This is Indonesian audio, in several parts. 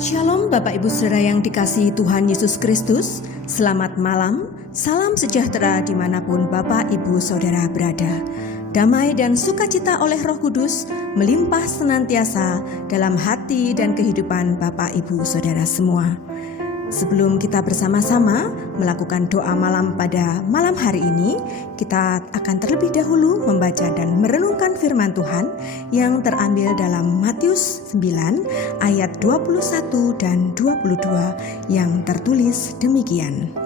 Shalom Bapak Ibu Saudara yang dikasihi Tuhan Yesus Kristus. Selamat malam, salam sejahtera dimanapun Bapak Ibu Saudara berada. Damai dan sukacita oleh Roh Kudus melimpah senantiasa dalam hati dan kehidupan Bapak Ibu Saudara semua. Sebelum kita bersama-sama melakukan doa malam pada malam hari ini, kita akan terlebih dahulu membaca dan merenungkan firman Tuhan yang terambil dalam Matius 9 ayat 21 dan 22 yang tertulis demikian.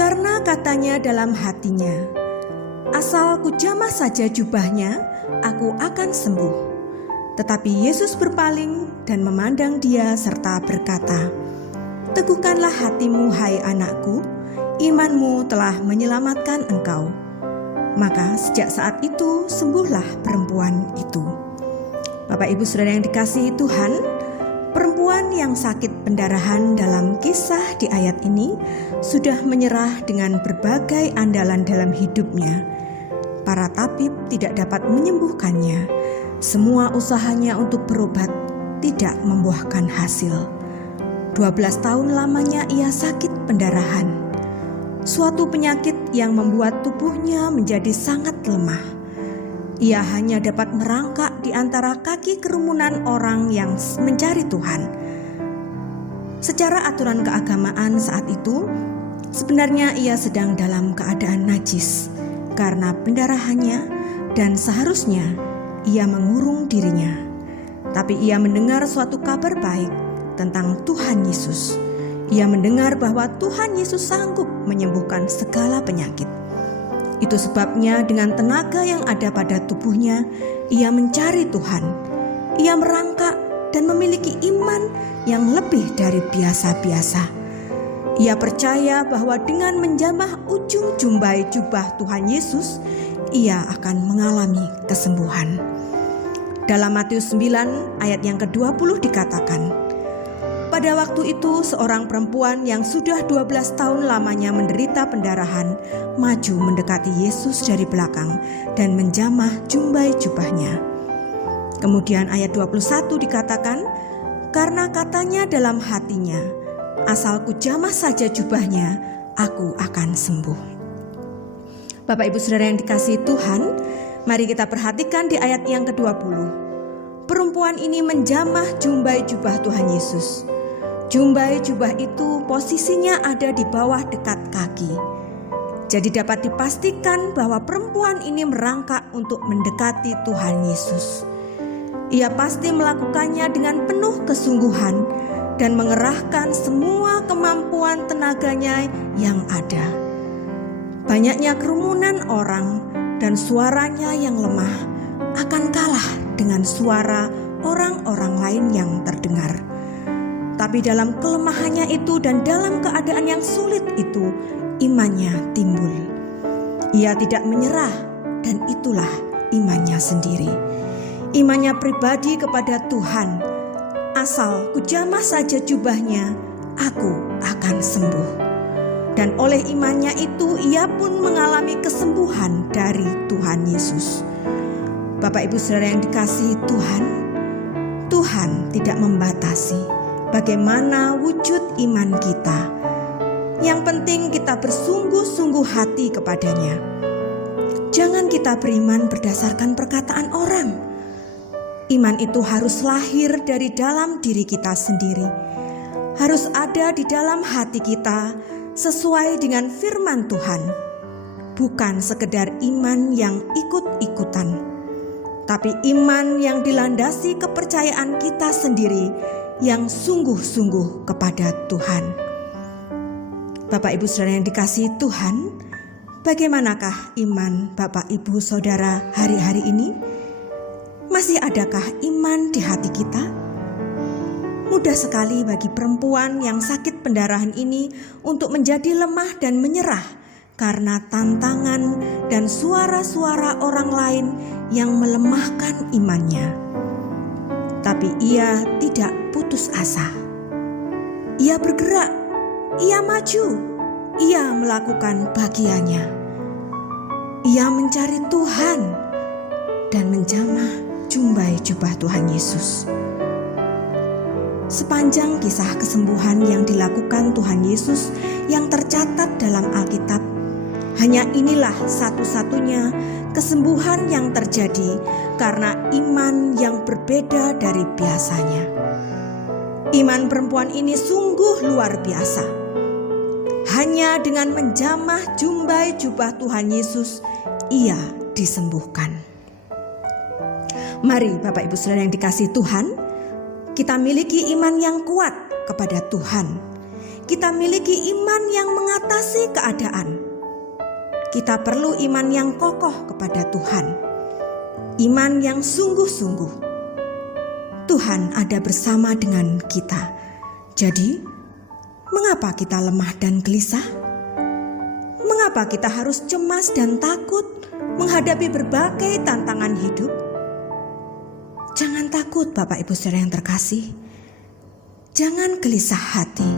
Karena katanya dalam hatinya, asal kujamah saja jubahnya, aku akan sembuh. Tetapi Yesus berpaling dan memandang dia serta berkata, teguhkanlah hatimu hai anakku, imanmu telah menyelamatkan engkau. Maka sejak saat itu sembuhlah perempuan itu. Bapak Ibu Saudara yang dikasihi Tuhan, perempuan yang sakit pendarahan dalam kisah di ayat ini sudah menyerah dengan berbagai andalan dalam hidupnya. Para tabib tidak dapat menyembuhkannya. Semua usahanya untuk berobat tidak membuahkan hasil. 12 tahun lamanya ia sakit pendarahan, suatu penyakit yang membuat tubuhnya menjadi sangat lemah. Ia hanya dapat merangkak di antara kaki kerumunan orang yang mencari Tuhan. Secara aturan keagamaan saat itu, sebenarnya ia sedang dalam keadaan najis karena pendarahannya dan seharusnya ia mengurung dirinya. Tapi ia mendengar suatu kabar baik tentang Tuhan Yesus. Ia mendengar bahwa Tuhan Yesus sanggup menyembuhkan segala penyakit. Itu sebabnya dengan tenaga yang ada pada tubuhnya, ia mencari Tuhan. Ia merangkak dan memiliki iman yang lebih dari biasa-biasa. Ia percaya bahwa dengan menjamah ujung jumbai jubah Tuhan Yesus, ia akan mengalami kesembuhan. Dalam Matius 9 ayat yang ke-20 dikatakan, pada waktu itu seorang perempuan yang sudah 12 tahun lamanya menderita pendarahan maju mendekati Yesus dari belakang dan menjamah jumbai jubahnya. Kemudian ayat 21 dikatakan, karena katanya dalam hatinya, asal kujamah saja jubahnya, aku akan sembuh. Bapak Ibu Saudara yang dikasihi Tuhan, mari kita perhatikan di ayat yang ke-20. Perempuan ini menjamah jumbai jubah Tuhan Yesus. Jumbai jubah itu posisinya ada di bawah dekat kaki. Jadi dapat dipastikan bahwa perempuan ini merangkak untuk mendekati Tuhan Yesus. Ia pasti melakukannya dengan penuh kesungguhan dan mengerahkan semua kemampuan tenaganya yang ada. Banyaknya kerumunan orang dan suaranya yang lemah akan kalah dengan suara orang-orang lain yang terdengar. Tapi dalam kelemahannya itu dan dalam keadaan yang sulit itu, imannya timbul. Ia tidak menyerah dan itulah imannya sendiri. Imannya pribadi kepada Tuhan. Asal kujamah saja jubahnya, aku akan sembuh. Dan oleh imannya itu ia pun mengalami kesembuhan dari Tuhan Yesus. Bapak Ibu Saudara yang dikasihi Tuhan, Tuhan tidak membatasi bagaimana wujud iman kita. Yang penting kita bersungguh-sungguh hati kepadanya. Jangan kita beriman berdasarkan perkataan orang. Iman itu harus lahir dari dalam diri kita sendiri. Harus ada di dalam hati kita sesuai dengan firman Tuhan. Bukan sekedar iman yang ikut-ikutan, tapi iman yang dilandasi kepercayaan kita sendiri yang sungguh-sungguh kepada Tuhan. Bapak Ibu Saudara yang dikasihi Tuhan, bagaimanakah iman Bapak Ibu Saudara hari-hari ini? Masih adakah iman di hati kita? Mudah sekali bagi perempuan yang sakit pendarahan ini untuk menjadi lemah dan menyerah karena tantangan dan suara-suara orang lain yang melemahkan imannya. Tapi ia tidak putus asa. Ia bergerak, ia maju, ia melakukan bagiannya. Ia mencari Tuhan dan menjamah jumbai jubah Tuhan Yesus. Sepanjang kisah kesembuhan yang dilakukan Tuhan Yesus yang tercatat dalam Alkitab, hanya inilah satu-satunya kesembuhan yang terjadi karena iman yang berbeda dari biasanya. Iman perempuan ini sungguh luar biasa. Hanya dengan menjamah jumbai jubah Tuhan Yesus, ia disembuhkan. Mari Bapak Ibu Saudara yang dikasihi Tuhan, kita miliki iman yang kuat kepada Tuhan. Kita miliki iman yang mengatasi keadaan. Kita perlu iman yang kokoh kepada Tuhan. Iman yang sungguh-sungguh. Tuhan ada bersama dengan kita. Jadi, mengapa kita lemah dan gelisah? Mengapa kita harus cemas dan takut menghadapi berbagai tantangan hidup? Jangan takut Bapak Ibu Saudara yang terkasih. Jangan gelisah hati.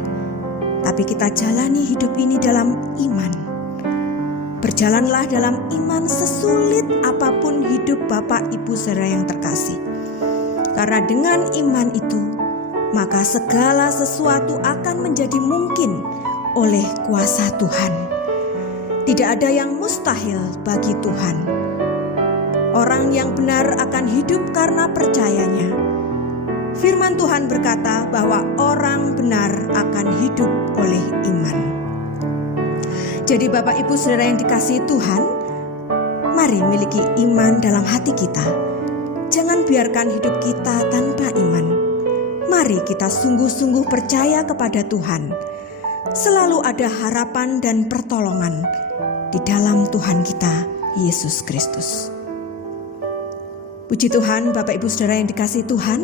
Tapi kita jalani hidup ini dalam iman. Berjalanlah dalam iman sesulit apapun hidup Bapak Ibu Saudara yang terkasih. Karena dengan iman itu, maka segala sesuatu akan menjadi mungkin oleh kuasa Tuhan. Tidak ada yang mustahil bagi Tuhan. Orang yang benar akan hidup karena percayanya. Firman Tuhan berkata bahwa orang benar akan hidup oleh iman. Jadi Bapak Ibu Saudara yang dikasihi Tuhan, mari miliki iman dalam hati kita. Jangan biarkan hidup kita tanpa iman. Mari kita sungguh-sungguh percaya kepada Tuhan. Selalu ada harapan dan pertolongan di dalam Tuhan kita, Yesus Kristus. Puji Tuhan, Bapak Ibu Saudara yang dikasihi Tuhan,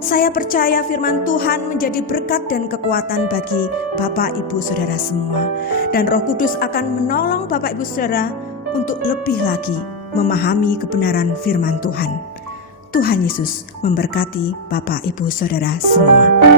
saya percaya firman Tuhan menjadi berkat dan kekuatan bagi Bapak Ibu Saudara semua. Dan Roh Kudus akan menolong Bapak Ibu Saudara untuk lebih lagi memahami kebenaran firman Tuhan. Tuhan Yesus memberkati Bapak Ibu Saudara semua.